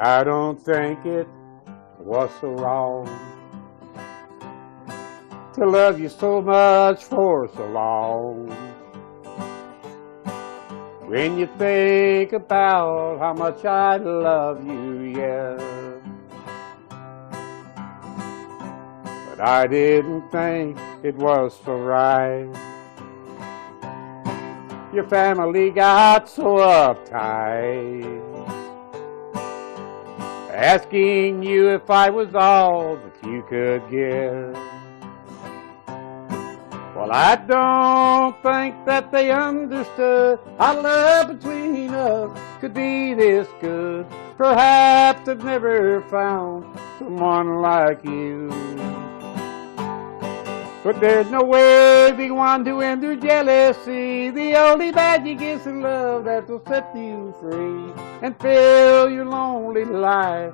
I don't think it was so wrong to love you so much for so long. When you think about how much I love you, yeah. But I didn't think it was so right. Your family got so uptight, asking you if I was all that you could give. Well, I don't think that they understood how love between us could be this good. Perhaps they've never found someone like you. But there's no way they want to end their jealousy. The only magic is in love that will set you free and fill your lonely life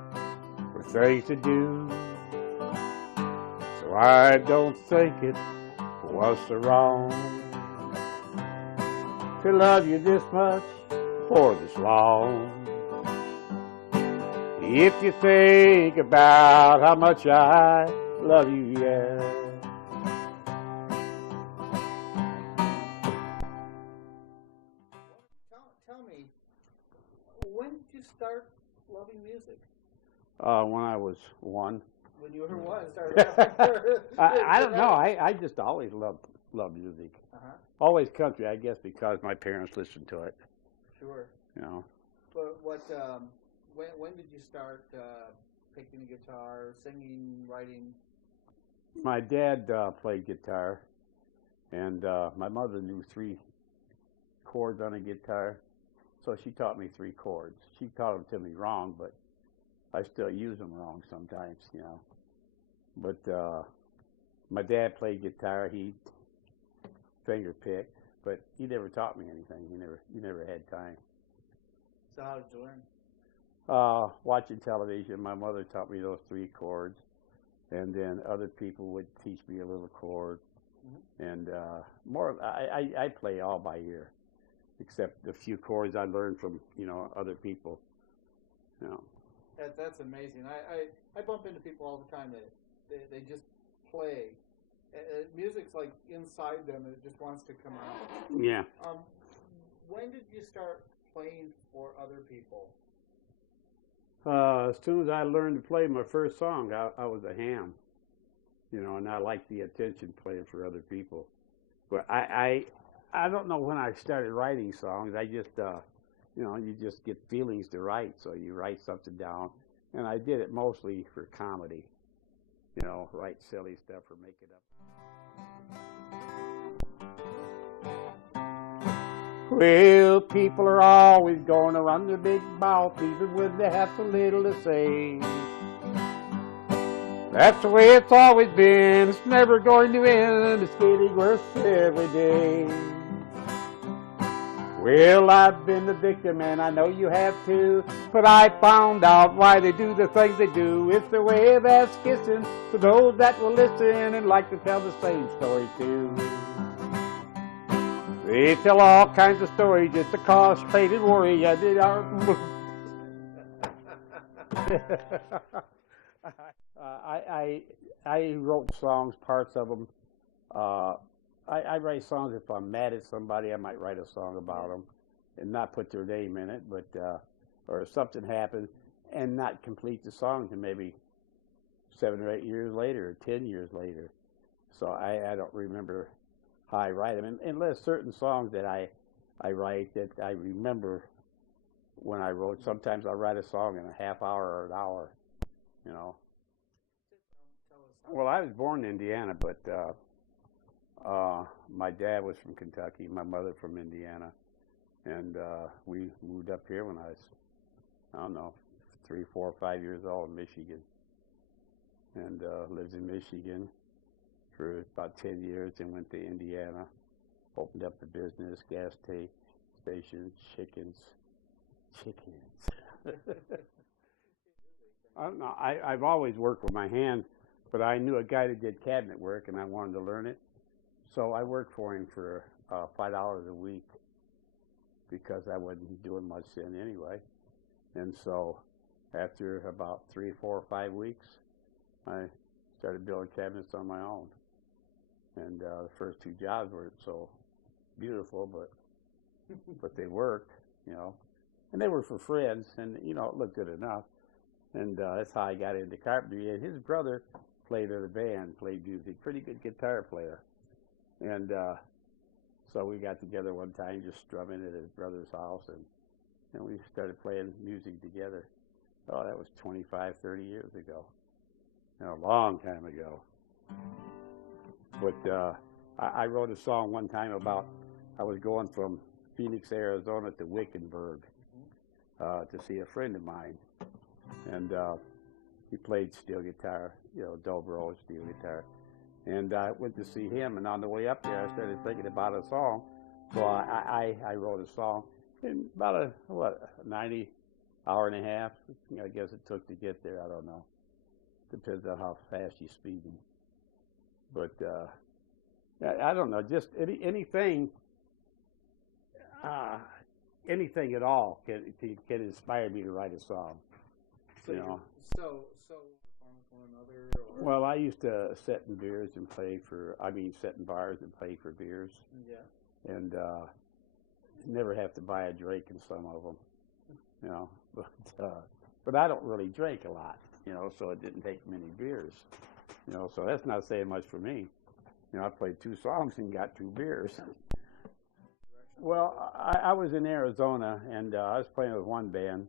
with things to do. So I don't think it was so wrong to love you this much for this long. If you think about how much I love you, yeah. Tell me, when did you start loving music? When I was one. When you were one? I don't know. I just always loved music. Always country, I guess, because my parents listened to it. Sure. You know. But when did you start picking a guitar, singing, writing? My dad played guitar, and my mother knew 3 chords on a guitar, so she taught me 3 chords. She taught them to me wrong, but I still use them wrong sometimes, you know. But my dad played guitar. He finger picked, but he never taught me anything. He never had time. So how did you learn? Watching television, my mother taught me those 3 chords, and then other people would teach me a little chord, and more. I play all by ear, except the few chords I learned from other people. You know. That's amazing. I bump into people all the time that they just play. Music's like inside them; it just wants to come out. Yeah. When did you start playing for other people? As soon as I learned to play my first song, I was a ham, and I liked the attention playing for other people. But I don't know when I started writing songs. I just, you just get feelings to write, so you write something down. And I did it mostly for comedy, write silly stuff or make it up. Well, people are always going to run their big mouth, even when they have so little to say. That's the way it's always been. It's never going to end. It's getting worse every day. Well, I've been the victim, and I know you have too. But I found out why they do the things they do. It's their way of ass kissing to those that will listen and like to tell the same story too. They tell all kinds of stories just to cause pain and worry. Yeah, they are. I wrote songs, parts of them. I write songs if I'm mad at somebody. I might write a song about them and not put their name in it, but or if something happened and not complete the song to maybe 7 or 8 years later or 10 years later. So I don't remember how I write them, unless certain songs that I write that I remember when I wrote. Sometimes I'll write a song in a half hour or an hour, Well, I was born in Indiana, but my dad was from Kentucky, my mother from Indiana, and we moved up here when I was, I don't know, 3, 4, 5 years old in Michigan, and lived in Michigan for about 10 years, and went to Indiana, opened up the business, gas stations, chickens. I don't know. I've always worked with my hands, but I knew a guy that did cabinet work, and I wanted to learn it. So I worked for him for $5 a week because I wasn't doing much then anyway. And so after about 3, 4, or 5 weeks, I started building cabinets on my own. And the first 2 jobs weren't so beautiful, but they worked, you know. And they were for friends, and, you know, it looked good enough. And that's how I got into carpentry. And his brother played in a band, played music, pretty good guitar player. And so we got together one time just strumming at his brother's house, and we started playing music together. Oh, that was 25, 30 years ago. And a long time ago. But I wrote a song one time about, I was going from Phoenix, Arizona to Wickenburg to see a friend of mine. And he played steel guitar, you know, dobro steel guitar. And I went to see him, and on the way up there, I started thinking about a song. So I wrote a song in about a 90 hour and a half. I guess it took to get there. I don't know. Depends on how fast you're speeding. But I don't know. Just anything at all can inspire me to write a song. So you know. So perform with one another. Or? Well, I used to sit in beers and play for. Sit in bars and play for beers. Yeah. And never have to buy a drink in some of them, you know. But I don't really drink a lot, you know, so it didn't take many beers, you know. So that's not saying much for me. You know, I played 2 songs and got 2 beers. Well, I was in Arizona, and I was playing with one band,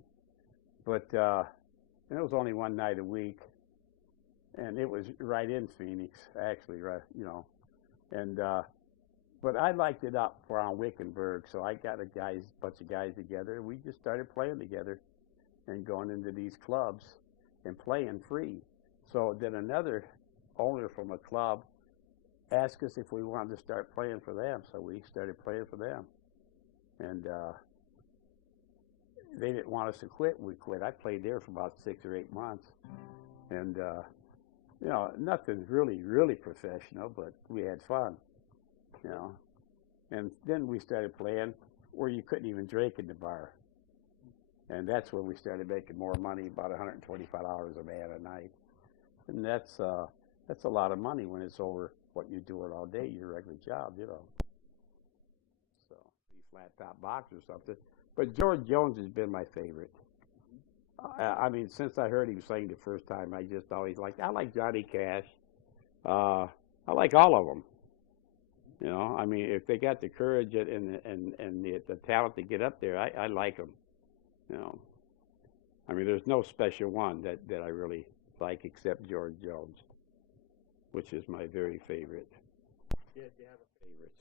but and it was only one night a week, and it was right in Phoenix, actually, right, you know, and but I liked it up around Wickenburg, so I got a bunch of guys together, and we just started playing together and going into these clubs and playing free. So then another owner from a club asked us if we wanted to start playing for them, so we started playing for them. And they didn't want us to quit. We quit. I played there for about 6 or 8 months. And, you know, nothing really, really professional, but we had fun, you know. And then we started playing where you couldn't even drink in the bar. And that's when we started making more money, about $125 a man a night. And that's a lot of money when it's over what you're doing all day, your regular job, you know. So, flat top box or something. But George Jones has been my favorite. I mean, since I heard him sing the first time, I just always I like Johnny Cash. I like all of them. You know, I mean, if they got the courage and the talent to get up there, I like them. You know, I mean, there's no special one that I really like except George Jones, which is my very favorite. Yeah, do you have a favorite?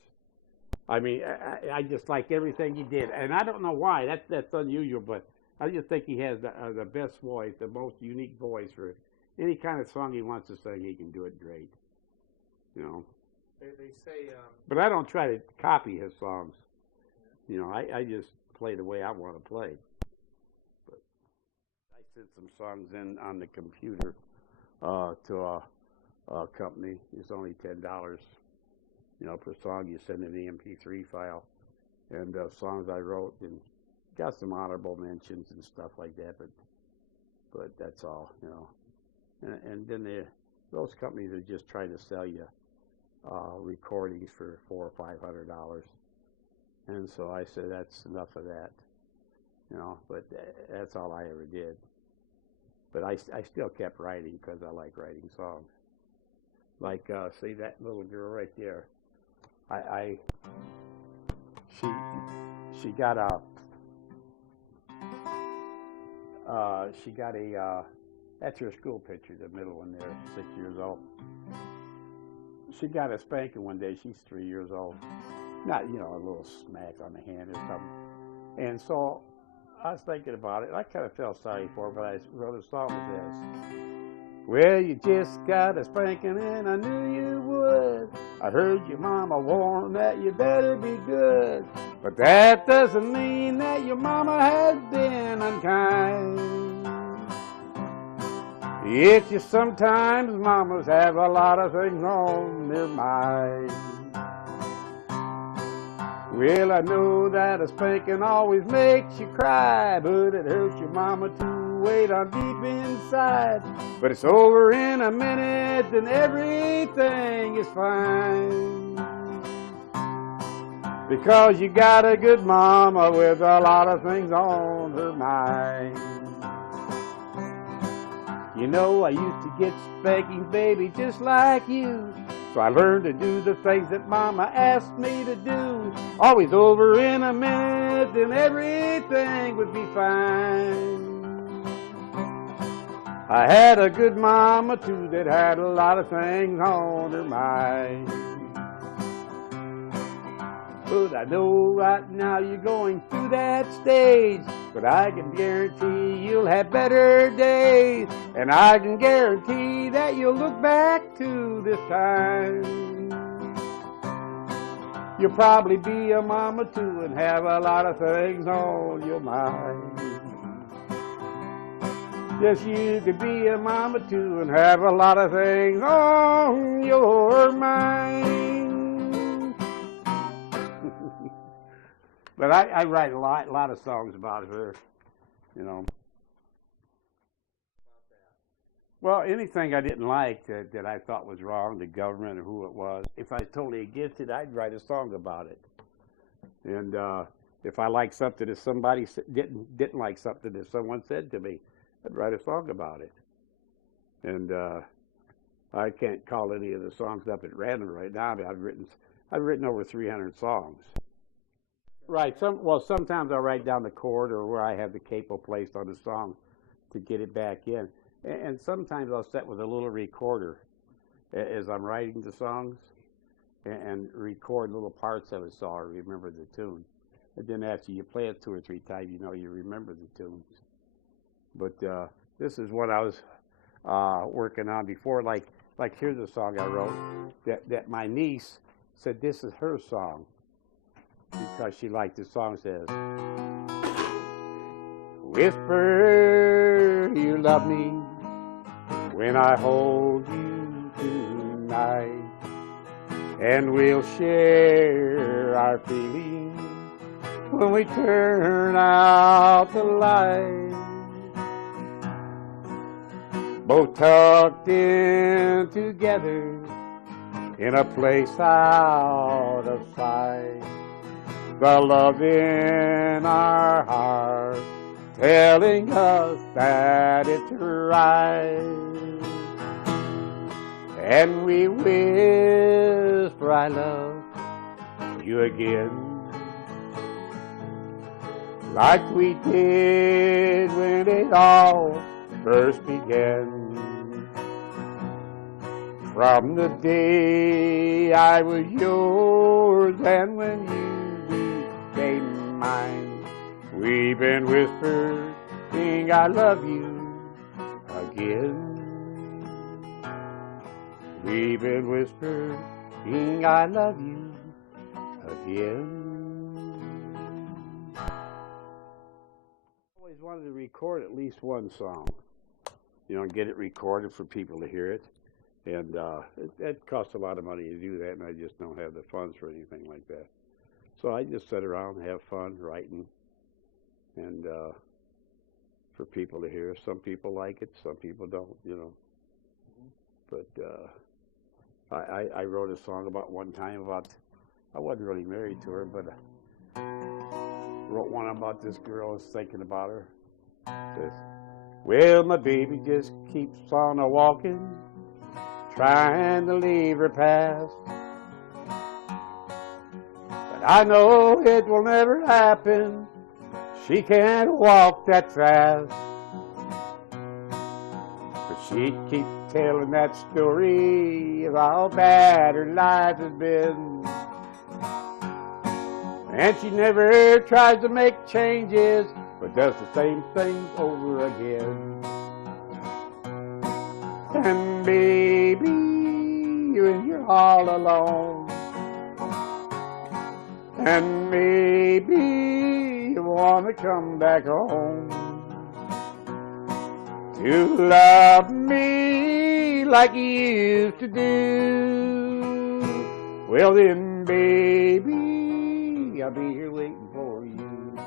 I mean, I just like everything he did, and I don't know why. That's unusual, but I just think he has the best voice, the most unique voice for any kind of song he wants to sing. He can do it great, you know. They say. But I don't try to copy his songs. You know, I just play the way I want to play. But I sent some songs in on the computer to a company. It's only $10. You know, per song you send an MP3 file, and songs I wrote, and got some honorable mentions and stuff like that. But that's all, you know. And then those companies are just trying to sell you recordings for $400 or $500, and so I said that's enough of that, you know. But that's all I ever did. But I still kept writing because I like writing songs. Like see that little girl right there. She got a that's her school picture, the middle one there, 6 years old. She got a spanking one day. She's 3 years old. Not, you know, a little smack on the hand or something. And so I was thinking about it. I kind of felt sorry for her, but I wrote a song with this. Well, you just got a spanking and I knew you would. I heard your mama warn that you better be good. But that doesn't mean that your mama has been unkind. It's just sometimes mamas have a lot of things on their mind. Well, I know that a spanking always makes you cry, but it hurts your mama too, way down deep inside. But it's over in a minute and everything is fine, because you got a good mama with a lot of things on her mind. You know, I used to get spankings, baby, just like you. So I learned to do the things that Mama asked me to do. Always over in a minute and everything would be fine. I had a good mama too that had a lot of things on her mind. But I know right now you're going through that stage, but I can guarantee you'll have better days, and I can guarantee that you'll look back to this time. You'll probably be a mama too and have a lot of things on your mind. Yes, you could be a mama too and have a lot of things on your mind. But I write a lot of songs about her, you know. Well, anything I didn't like that I thought was wrong, the government or who it was, if I was totally against it, I'd write a song about it. And if I liked something that somebody didn't like something that someone said to me, I'd write a song about it. And I can't call any of the songs up at random right now. But I've written over 300 songs. Right. Sometimes I'll write down the chord or where I have the capo placed on the song to get it back in. And sometimes I'll set with a little recorder as I'm writing the songs and record little parts of it so I remember the tune. And then after you play it 2 or 3 times, you know you remember the tunes. But this is what I was working on before. Like here's a song I wrote that my niece said this is her song, because she liked the song. Says, whisper you love me when I hold you tonight, and we'll share our feelings when we turn out the light, both tucked in together in a place out of sight. The love in our heart telling us that it's right. And we whisper I love you again, like we did when it all first began. From the day I was yours and when you became mine, we've been whispering I love you again. We've been whispering I love you again. I always wanted to record at least one song, you know, get it recorded for people to hear it. And it costs a lot of money to do that, and I just don't have the funds for anything like that. So I just sit around and have fun writing, and for people to hear. Some people like it, some people don't, you know. But I wrote a song about one time about, I wasn't really married to her, but wrote one about this girl. I was thinking about her. Says, well, my baby just keeps on a walking, trying to leave her past. But I know it will never happen. She can't walk that fast. But she keeps telling that story of how bad her life has been. And she never tries to make changes, but does the same things over again. And baby, when you're all alone, and maybe you want to come back home to love me like you used to do, well then baby, I'll be here waiting for you.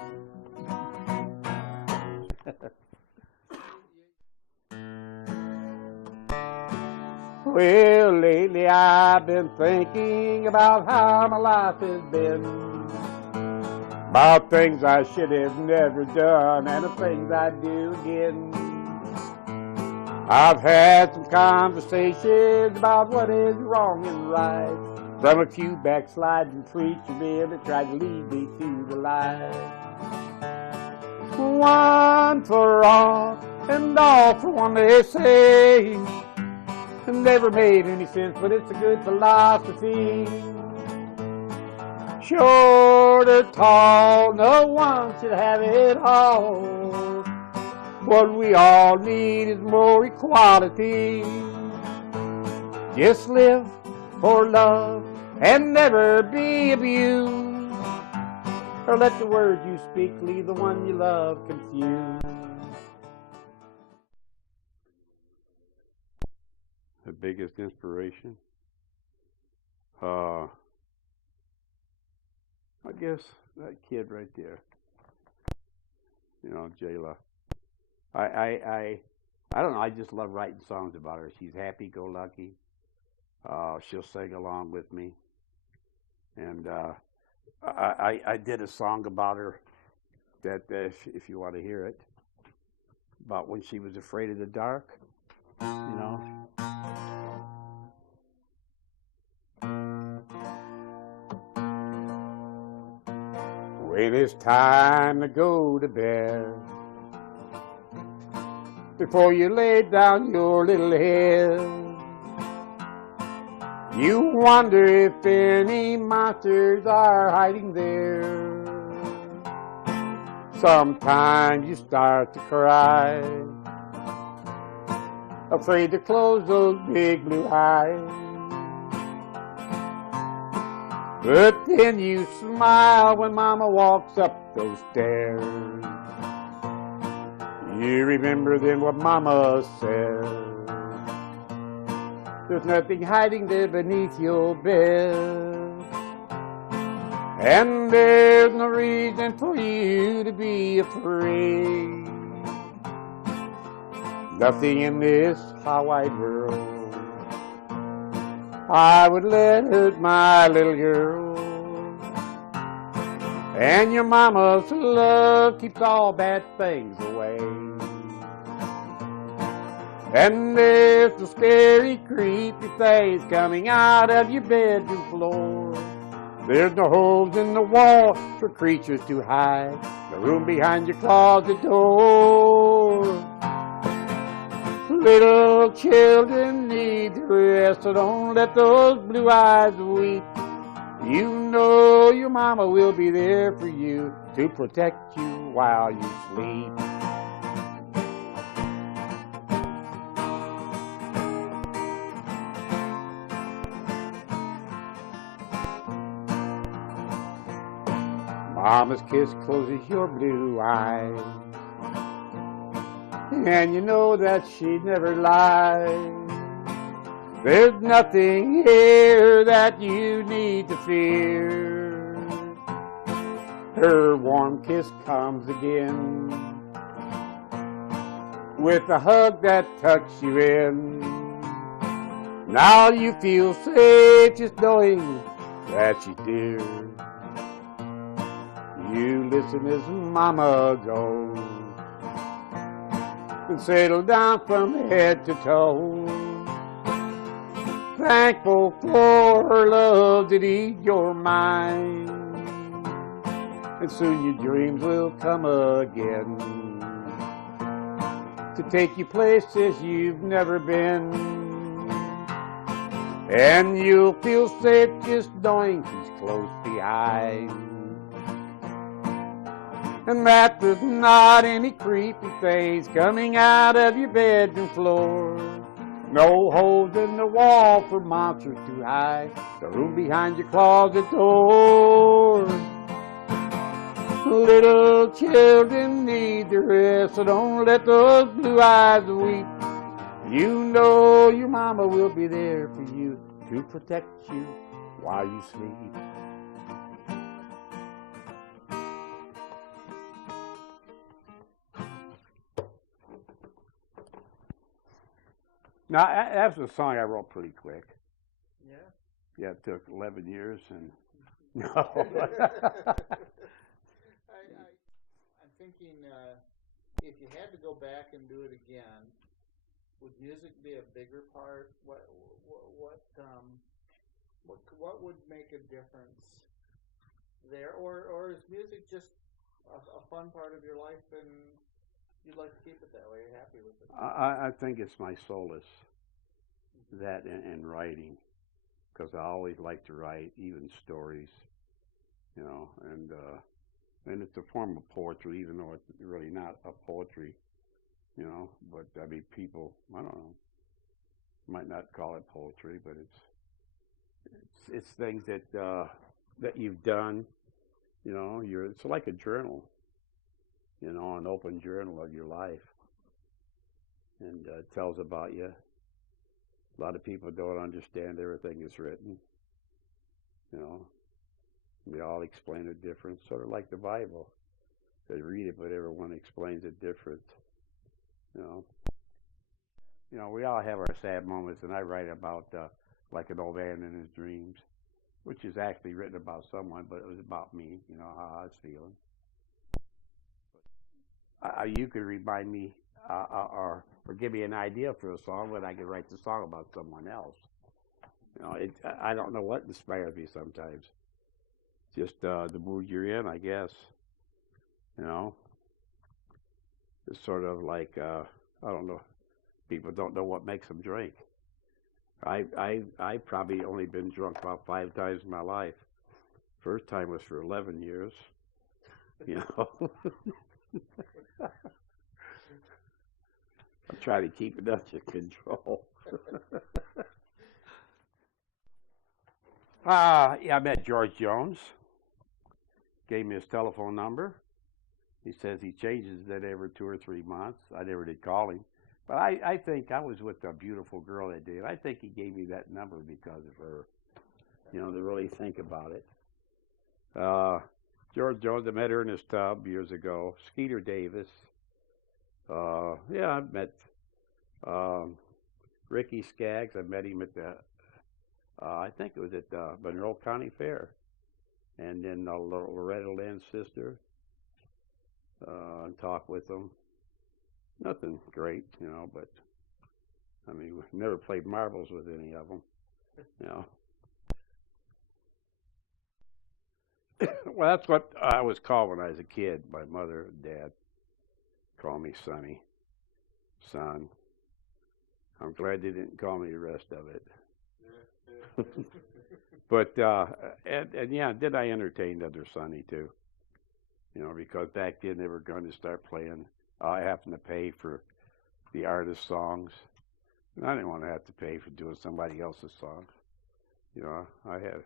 Well, lately I've been thinking about how my life has been, about things I should have never done and the things I do again. I've had some conversations about what is wrong and right from a few backsliding preacher men that tried to lead me to the light. One for all and all for one, they say. It never made any sense, but it's a good philosophy. Short or tall, no one should have it all. What we all need is more equality. Just live for love and never be abused, or let the words you speak leave the one you love confused. The biggest inspiration? I guess that kid right there. You know, Jayla. I don't know, I just love writing songs about her. She's happy-go-lucky. She'll sing along with me. And I did a song about her that, if you want to hear it, about when she was afraid of the dark, you know. When it's time to go to bed, before you lay down your little head, you wonder if any monsters are hiding there. Sometimes you start to cry, afraid to close those big blue eyes. But then you smile when Mama walks up those stairs. You remember then what Mama said. There's nothing hiding there beneath your bed, and there's no reason for you to be afraid. Nothing in this wide world I would let hurt my little girl. And your mama's love keeps all bad things away. And there's the scary, creepy things coming out of your bedroom floor. There's no holes in the wall for creatures to hide, the room behind your closet door. Little children need to rest, so don't let those blue eyes weep. You know your mama will be there for you to protect you while you sleep. Mama's kiss closes your blue eyes, and you know that she'd never lie. There's nothing here that you need to fear. Her warm kiss comes again, with a hug that tucks you in. Now you feel safe just knowing that she's dear. You listen as Mama goes, and settle down from head to toe. Thankful for her love that ease your mind, and soon your dreams will come again, to take you places you've never been. And you'll feel safe just knowing she's close behind, and that there's not any creepy things coming out of your bedroom floor. No holes in the wall for monsters to hide, the room behind your closet door. Little children need to rest, so don't let those blue eyes weep. You know your mama will be there for you to protect you while you sleep. Now, that was a song I wrote pretty quick. Yeah. Yeah, it took 11 years, and no. I'm thinking if you had to go back and do it again, would music be a bigger part? What would make a difference there, or is music just a fun part of your life and you'd like to keep it that way? You're happy with it? I think it's my solace, that and writing, because I always like to write, even stories, you know, and it's a form of poetry, even though it's really not a poetry, you know. But I mean, people, I don't know, might not call it poetry, but it's things that you've done, you know. It's like a journal, you know, an open journal of your life, and it tells about you. A lot of people don't understand everything that's written, you know. We all explain it different, sort of like the Bible. They read it, but everyone explains it different, you know. You know, we all have our sad moments, and I write about like an old man in his dreams, which is actually written about someone, but it was about me, you know, how I was feeling. You could remind me or give me an idea for a song, but I could write the song about someone else. You know, I don't know what inspires me sometimes. Just the mood you're in, I guess. You know, it's sort of like I don't know. People don't know what makes them drink. I probably only been drunk about 5 times in my life. First time was for 11 years. You know. I try to keep it under control. Yeah, I met George Jones. Gave me his telephone number. He says he changes it every 2 or 3 months. I never did call him. But I think I was with a beautiful girl that day. I think he gave me that number because of her, you know, to really think about it. George Jones, I met her in his tub years ago. Skeeter Davis. Yeah, I've met Ricky Skaggs. I met him at the, I think it was at the Monroe County Fair. And then Loretta Lynn's sister, and talk with them. Nothing great, you know, but I mean, we never played marbles with any of them, you know. Well, that's what I was called when I was a kid. My mother and dad called me Sonny, son. I'm glad they didn't call me the rest of it. But and yeah, then I entertained other Sonny too, you know, because back then they were going to start playing. I happened to pay for the artist's songs, and I didn't want to have to pay for doing somebody else's songs. You know, I had a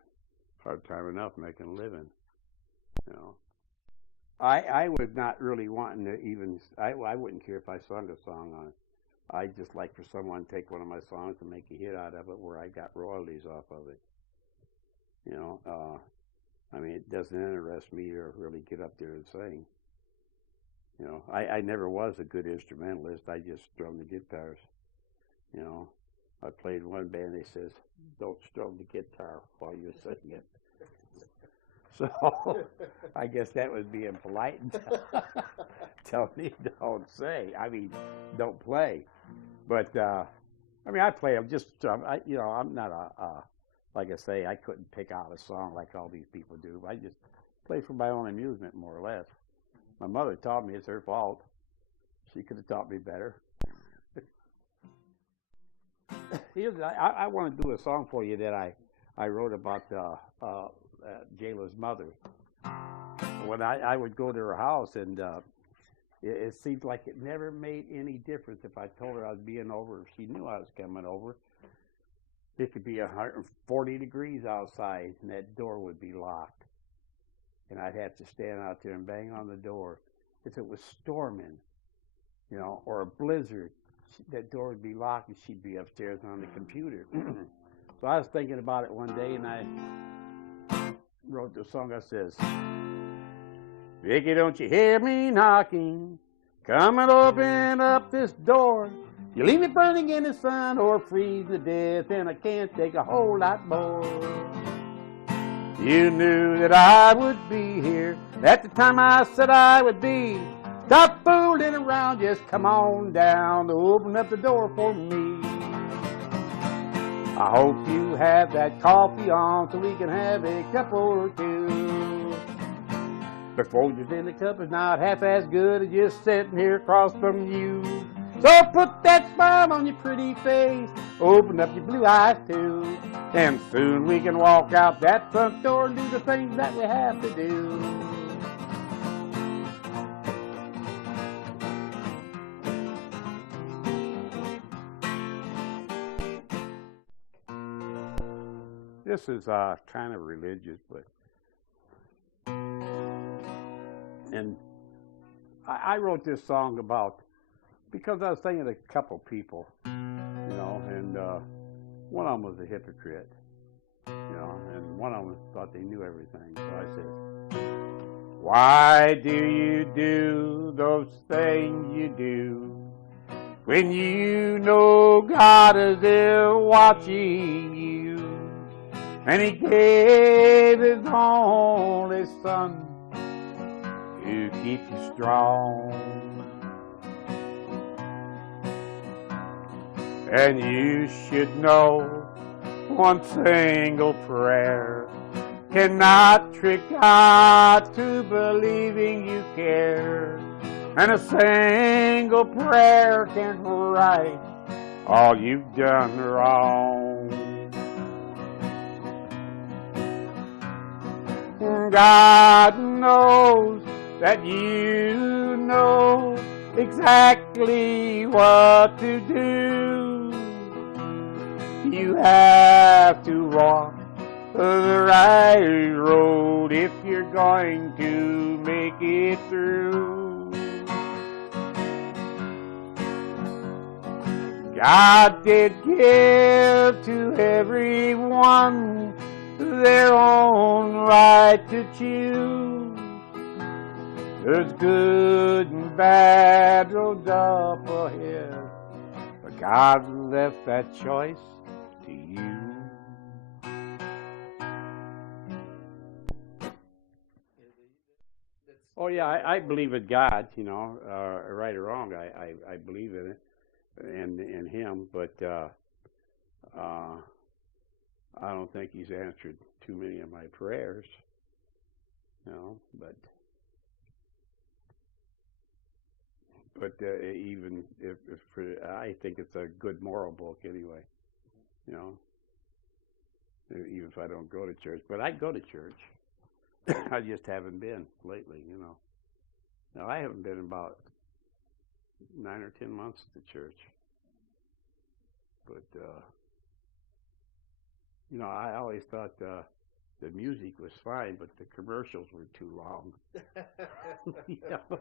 hard time enough making a living. You know, I was not really wanting to even. I wouldn't care if I sung a song on it. I just like for someone to take one of my songs and make a hit out of it, where I got royalties off of it. You know, I mean, it doesn't interest me to really get up there and sing. You know, I never was a good instrumentalist. I just strummed the guitars. You know, I played in one band. They says, "Don't strum the guitar while you're singing." So I guess that was being polite and tell me don't say. I mean, don't play. But I mean, I play. I'm just, you know, I'm not like I say, I couldn't pick out a song like all these people do. I just play for my own amusement, more or less. My mother taught me it's her fault. She could have taught me better. I want to do a song for you that I wrote about Jayla's mother. When I would go to her house, and it seemed like it never made any difference if I told her I was being over. If she knew I was coming over, it could be 140 degrees outside, and that door would be locked. And I'd have to stand out there and bang on the door. If it was storming, you know, or a blizzard, that door would be locked, and she'd be upstairs on the computer. So I was thinking about it one day, and I wrote the song that says, "Vicky, don't you hear me knocking? Come and open up this door. You leave me burning in the sun or freeze to death, and I can't take a whole lot more. You knew that I would be here at the time I said I would be. Stop fooling around, just come on down to open up the door for me. I hope you have that coffee on so we can have a cup or two. The Folgers in the cup is not half as good as just sitting here across from you. So put that smile on your pretty face, open up your blue eyes too, and soon we can walk out that front door and do the things that we have to do. This is kind of religious, but and I wrote this song about because I was thinking of a couple people, you know, and one of them was a hypocrite, you know, and one of them thought they knew everything. So I said, why do you do those things you do when you know God is there watching you? And He gave His only Son to keep you strong. And you should know one single prayer cannot trick God to believing you care. And a single prayer can right all you've done wrong. God knows that you know exactly what to do. You have to walk the right road if you're going to make it through. God did give to everyone their own right to choose. There's good and bad roads up ahead, but God left that choice to you. Oh yeah, I believe in God, you know, right or wrong, I believe in it and in Him, but I don't think He's answered too many of my prayers, you know, but even if I think it's a good moral book anyway, you know, even if I don't go to church, but I go to church. I just haven't been lately, you know. Now I haven't been about 9 or 10 months to church, but you know, I always thought the music was fine, but the commercials were too long. You know?